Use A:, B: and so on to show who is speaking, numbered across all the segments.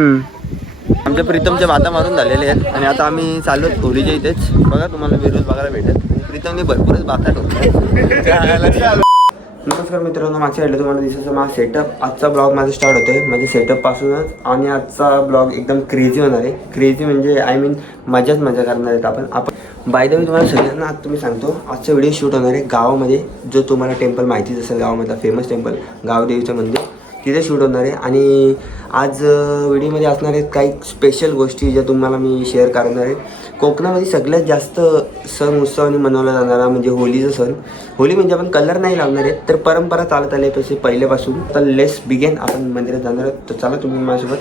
A: आमच्या प्रीतमच्या बाता मारून झालेले आहेत आणि आता आम्ही चाललो होलीच्या इथेच. बघा तुम्हाला विरोध बघायला भेटेल. प्रीतमने भरपूरच बाता ठोकल्या नमस्कार मित्रांनो मागच्या वेळेला तुम्हाला दिसायचं माझा सेटअप आजचा ब्लॉग माझा स्टार्ट होतोय. म्हणजे सेटअपपासूनच आणि आजचा ब्लॉग एकदम क्रेझी होणार आहे. क्रेझी म्हणजे आय मीन मजाच मजा करणार आहेत आपण. आपण बाय द वे तुम्हाला सगळ्यांना आज तुम्ही सांगतो आजचा व्हिडिओ शूट होणार आहे गावामध्ये. जो तुम्हाला टेम्पल माहितीच असेल गावामधला फेमस टेम्पल गावदेवीचं मंदिर. तिथे शूट होणार आहे. आणि आज व्हिडिओमध्ये असणार आहेत काही स्पेशल गोष्टी ज्या तुम्हाला मी शेअर करणार आहे. कोकणामध्ये सगळ्यात जास्त सण उत्सवाने मनवला जाणारा म्हणजे होलीचा सण. होली म्हणजे आपण कलर नाही लावणार आहेत तर परंपरा चालत आल्यापासून पहिल्यापासून. तर लेस बिगेन आपण मंदिरात जाणार आहोत. तर चला तुम्ही माझ्यासोबत.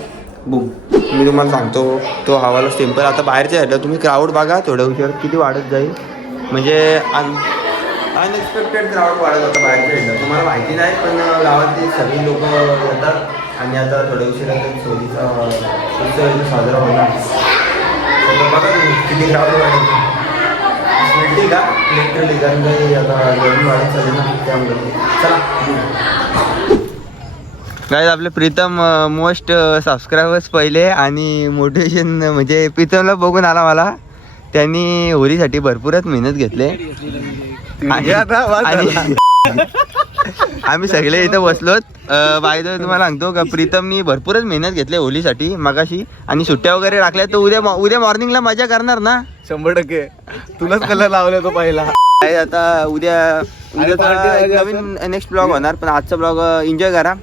A: बुम मी तुम्हाला सांगतो तो हवाला टेम्पल आता बाहेरच्या तुम्ही क्राऊड बघा थोड्या उशीर किती वाढत जाईल. म्हणजे अन अनएक्सपेक्टेड क्राऊड वाढत होता बाहेरच्या ह्याला तुम्हाला माहिती नाही पण गावातली सगळी लोक येतात. आणि आता थोड्या उशिरातच होलीचा उत्सव साजरा होणार. बघा किती क्राऊड वाढत भेटली का? लिटरली कारण काही आता गरमी वाढत चालली ना त्यामुळे. चला काय आपले प्रीतम मोस्ट सबस्क्रायबर्स पहिले आणि मोटिवेशन म्हणजे प्रीतमला बघून आला मला. त्यांनी होलीसाठी भरपूरच मेहनत घेतली. आणि आम्ही सगळे इथं बसलोत. बाय तुम्हाला सांगतो का प्रीतमनी भरपूरच मेहनत घेतली होलीसाठी मगाशी. आणि सुट्ट्या वगैरे टाकल्या तर उद्या उद्या मॉर्निंगला मजा करणार ना?
B: शंभर टक्के. तुलाच कलर लावला तो पहिला.
A: काय आता उद्या
B: party
A: उद्याचा
B: वगैरे
A: नवीन नेक्स्ट ब्लॉग होणार पण आजचा ब्लॉग एन्जॉय करा.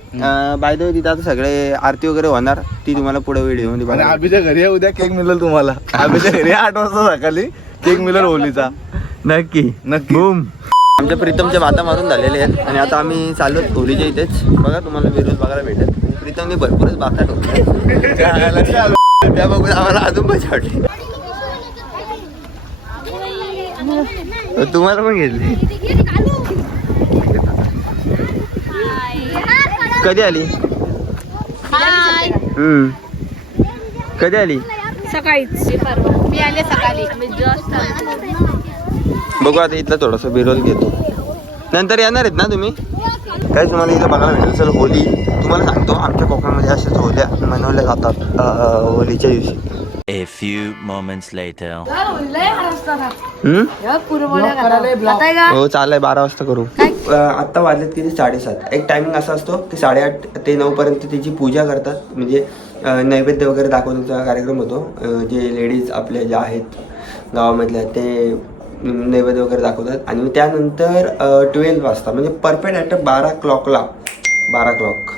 A: बाय द वे तिथं आता सगळे आरती वगैरे होणार ती तुम्हाला पुढे व्हिडिओमध्ये
B: आणि घरी आहे उद्या केक मिळेल तुम्हाला. आबीच्या घरी आहे आठ वाजता सकाळी केक मिळेल होलीचा
A: नक्की.
B: नक्की.
A: बूम. आमच्या प्रीतमच्या बाता मारून झालेले आहेत. आणि आता आम्ही चाललो होलीच्या इथेच. बघा तुम्हाला विरोध बघायला भेटेल. प्रीतमने भरपूरच बाता ठोकल्या. त्या बघून आम्हाला अजून मजा वाटली. तुम्हाला पण घेतली. कधी आली?
C: हाय.
A: हम्म. कधी आली?
C: सकाळीच. मी आले सकाळी. मी जस्ट
A: बघू आता इथलं थोडंसं बिरोल घेतो. नंतर येणार आहेत ना तुम्ही? काय तुम्हाला इथं बघायला भेटेल? असेल होली. तुम्हाला सांगतो आमच्या कोकणामध्ये अशाच होल्या मनवल्या जातात होलीच्या दिवशी.
D: A few moments later.
A: हो चाललंय बारा वाजता करू. आत्ता वाजलेत किती? साडेसात. एक टायमिंग असा असतो की साडेआठ ते नऊ पर्यंत त्याची पूजा करतात. म्हणजे नैवेद्य वगैरे दाखवण्याचा कार्यक्रम होतो. जे लेडीज आपल्या ज्या आहेत गावामधल्या ते नैवेद्य वगैरे दाखवतात. आणि त्यानंतर ट्वेल्व वाजता म्हणजे परफेक्ट ॲट बारा क्लॉकला बारा क्लॉक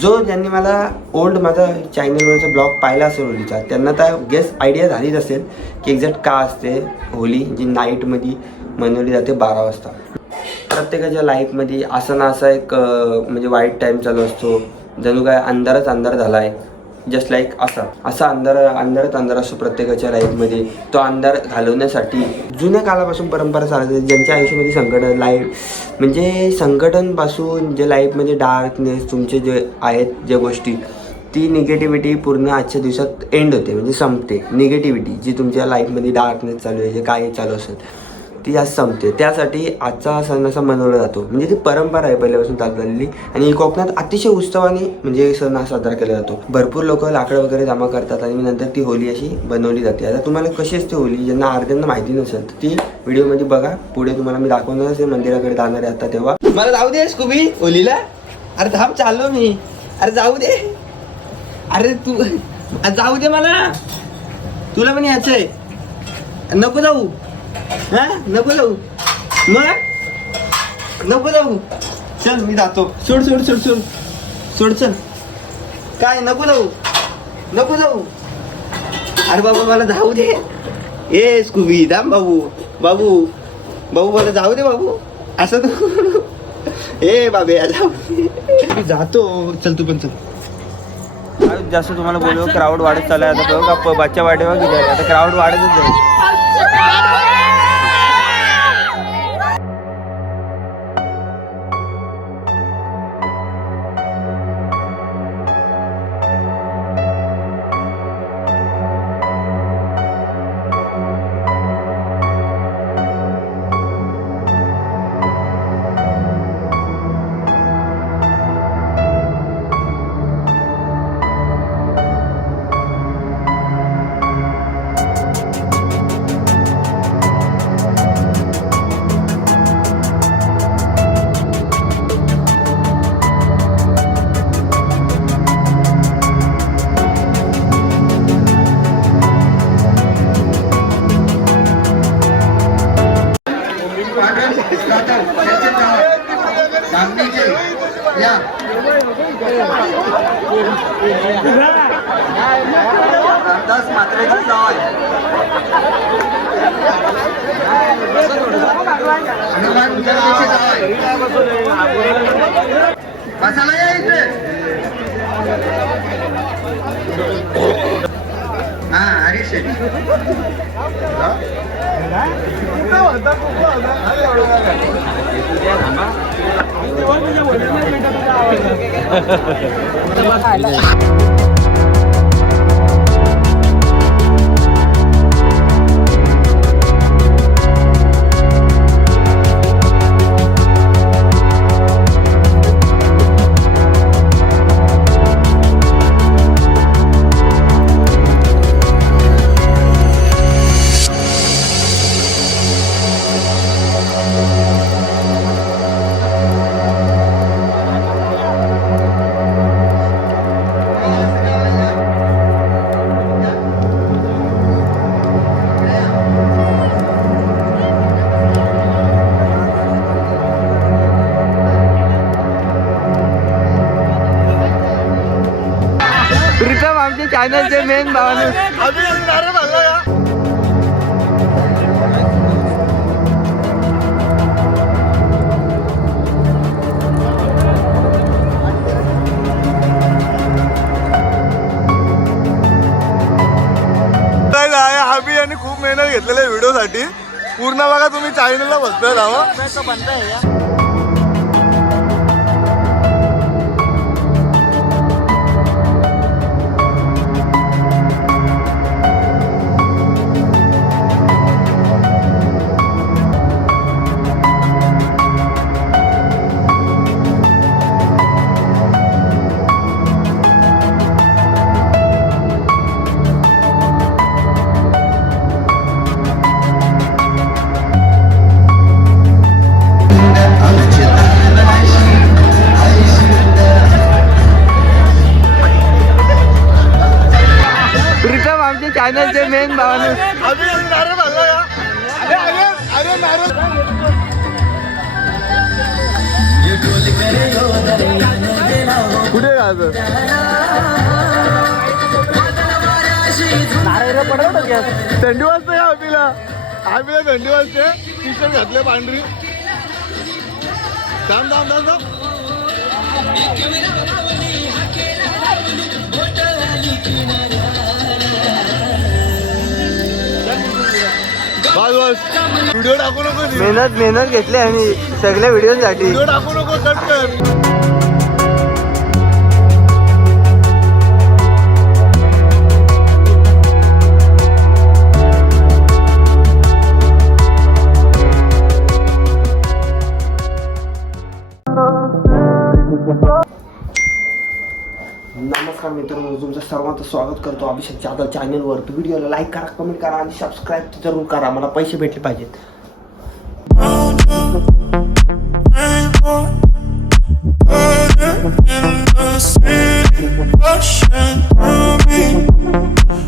A: जो ज्यांनी मला ओल्ड माझा चॅनलवरचा ब्लॉग पाहिला असेल होलीचा त्यांना तर गेस आयडिया झालीच असेल की एक्झॅक्ट का असते होली जी नाईटमध्ये मनवली जाते बारा वाजता. प्रत्येकाच्या लाईफमध्ये असं ना असा एक म्हणजे वाईट टाईम चालू असतो. जणू काय अंधारच अंधार झाला आहे जस्ट लाईक असा. असा अंधार अंधारात अंधार असतो प्रत्येकाच्या लाईफमध्ये तो अंधार घालवण्यासाठी जुन्या काळापासून परंपरा चालत आहे. ज्यांच्या आयुष्यामध्ये संकटन लाईफ म्हणजे संकटांपासून जे लाईफमध्ये डार्कनेस तुमचे जे आहेत ज्या गोष्टी ती निगेटिव्हिटी पूर्ण आजच्या दिवसात एंड होते म्हणजे संपते. निगेटिव्हिटी जी तुमच्या लाईफमध्ये डार्कनेस चालू आहे जे काही चालू असेल ती आज संपते. त्यासाठी आजचा सण असा मनवला जातो. म्हणजे ती परंपरा आहे पहिल्यापासून चालत आलेली आणि कोकणात अतिशय उत्सवाने म्हणजे सण हा साजरा केला जातो. भरपूर लोक लाकडं वगैरे जमा करतात आणि नंतर ती होली अशी बनवली जाते. आता तुम्हाला कशी असते होली? ज्यांना अर्ध्यांना माहिती नसेल तर ती व्हिडिओमध्ये बघा. पुढे तुम्हाला मी दाखवणारच आहे. मंदिराकडे जाणार आहे आता तेव्हा. मला जाऊ दे कुबी होलीला. अरे थांब चाललो मी. अरे जाऊ दे. अरे तू जाऊ दे मला. तुला पण यायचं आहे नको जाऊ. हा? नको जाऊ. मग? नको जाऊ. चल मी जातो. सोड सोड सोड सोड. सोड चल. काय नको जाऊ. नको जाऊ. अरे बाबा मला जाऊ दे. ए स्कूबी थांब बाबू बाबू बाबू मला जाऊ दे बाबू असं करू. ए बाबे जाऊ. मी जातो. चल तू पण चल. जास्त तुम्हाला बोलू क्राऊड वाढत चाललाय. आता बघ बच्चा वाटेवा किती आहे आता क्राऊड वाढतच जाईल. रामदास म्हात्रेचा जावई हनुमान उजाडचे जावई बसायला या इथे हा हरीश แต่ว่
B: प्रीतम आमच्या चॅनलचे मेन माणूस. आम्ही यांनी खूप मेहनत घेतलेल्या व्हिडिओ साठी. पूर्ण बघा तुम्ही चॅनलला बसतोय जावं कुठे जायचं थंडी वाजते का आम्हीला? आम्हीला थंडी वाजते. टी शर्ट घातले पांढरी. थांब थांब थांब थांब. बस बस. व्हिडिओ टाकू नको
A: मेहनत मेहनत घेतली आम्ही. सगळ्या व्हिडिओसाठी
B: व्हिडिओ टाकू नको कट कर
A: तुमचं सर्वांचं स्वागत करतो. अभिषेक जाधव चॅनलवर व्हिडिओला लाईक करा कमेंट करा आणि सबस्क्राईब जरूर करा. मला पैसे भेटले पाहिजेत.